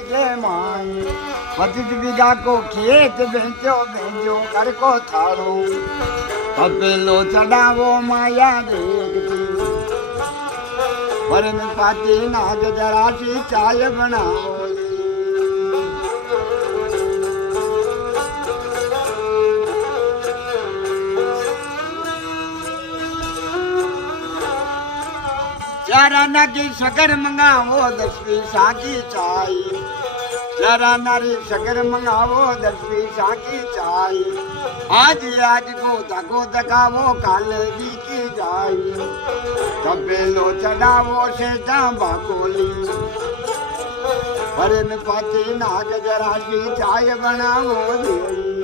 के माई 25 बीघा को खेत बेचो बेचो कर को थारो तपेलो चढ़ावो माया देखती वरन पाती नाग जरासी चाल बनाओ जरा नागी सगर मंगावो 10 पैसा की चाय जरा नारी सगर मंगावो 10 पैसा की चाय आज को दगावो काल दी की जाई तपेलो चढ़ावो से जांबा कोली वरन पाती नाग जरासी चाय बनावो दे